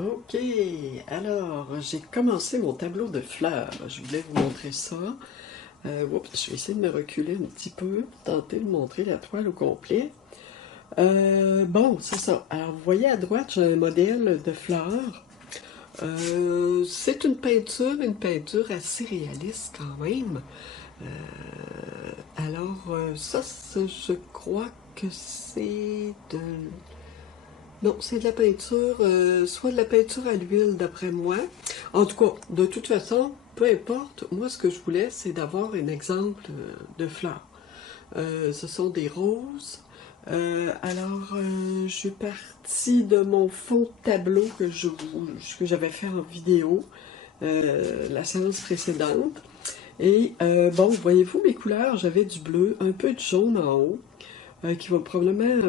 Ok, alors j'ai commencé mon tableau de fleurs. Je voulais vous montrer ça. Oups, je vais essayer de me reculer un petit peu, tenter de montrer la toile au complet. Bon, c'est ça. Alors vous voyez à droite, j'ai un modèle de fleurs. C'est une peinture assez réaliste quand même. Je crois que c'est de non, c'est de la peinture, soit de la peinture à l'huile d'après moi. En tout cas, de toute façon, peu importe, moi ce que je voulais, c'est d'avoir un exemple de fleurs. Ce sont des roses. Je suis partie de mon fond de tableau que j'avais fait en vidéo la séance précédente. Bon, voyez-vous mes couleurs, j'avais du bleu, un peu de jaune en haut, qui va probablement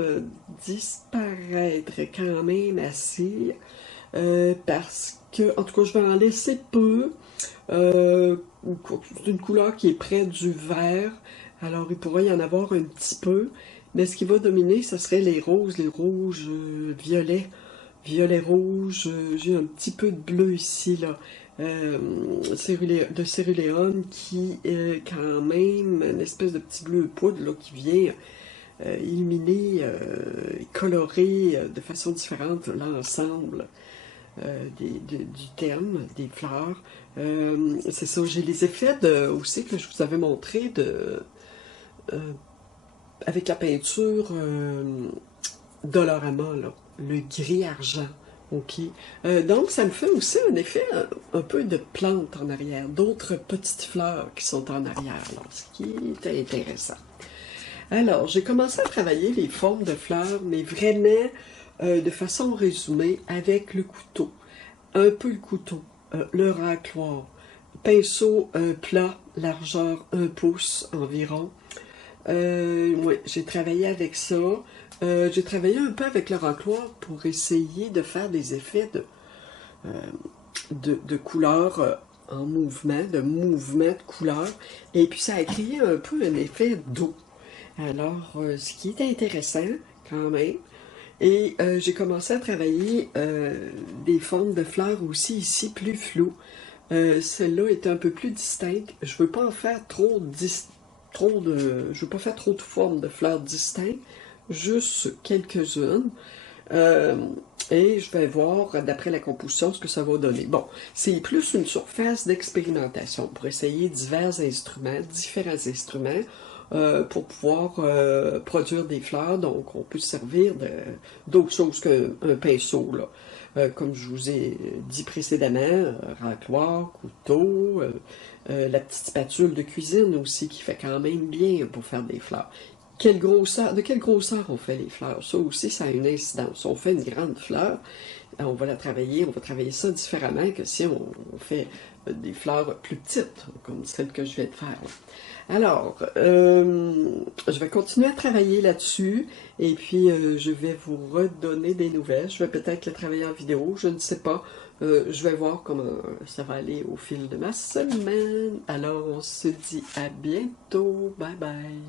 disparaître quand même assez, parce que, en tout cas, je vais en laisser peu. Euh, c'est une couleur qui est près du vert, alors il pourrait y en avoir un petit peu, mais ce qui va dominer, ce serait les rouges violets, violet-rouge, j'ai un petit peu de bleu ici, là, de céruléum qui est quand même une espèce de petit bleu poudre là, qui vient illuminer, colorer de façon différente l'ensemble du thème des fleurs. C'est ça, j'ai les effets aussi que je vous avais montré euh, avec la peinture Dolorama, là, le gris-argent. OK. Donc, ça me fait aussi un effet un peu de plante en arrière, d'autres petites fleurs qui sont en arrière, là, ce qui est intéressant. Alors, j'ai commencé à travailler les formes de fleurs, mais vraiment de façon résumée avec le couteau. Un peu le couteau, le racloir, pinceau plat, largeur 1 pouce environ. Ouais, j'ai travaillé avec ça. J'ai travaillé un peu avec le racloir pour essayer de faire des effets de couleurs en mouvement, de mouvement de couleurs. Et puis ça a créé un peu un effet d'eau. Alors, ce qui est intéressant quand même. J'ai commencé à travailler des formes de fleurs aussi ici plus floues. Celle-là est un peu plus distincte. Je veux pas en faire je veux pas faire trop de formes de fleurs distinctes, juste quelques-unes. Euh, et je vais voir, d'après la composition, ce que ça va donner. Bon, c'est plus une surface d'expérimentation pour essayer différents instruments, pour pouvoir produire des fleurs. Donc, on peut se servir d'autres choses qu'un pinceau, là. Comme je vous ai dit précédemment, racloir, couteau, la petite spatule de cuisine aussi qui fait quand même bien pour faire des fleurs. De quelle grosseur on fait les fleurs? Ça aussi, ça a une incidence. On fait une grande fleur, on va travailler ça différemment que si on fait des fleurs plus petites, comme celle que je viens de faire. Alors, je vais continuer à travailler là-dessus et puis je vais vous redonner des nouvelles. Je vais peut-être le travailler en vidéo, je ne sais pas. Je vais voir comment ça va aller au fil de ma semaine. Alors, on se dit à bientôt. Bye bye.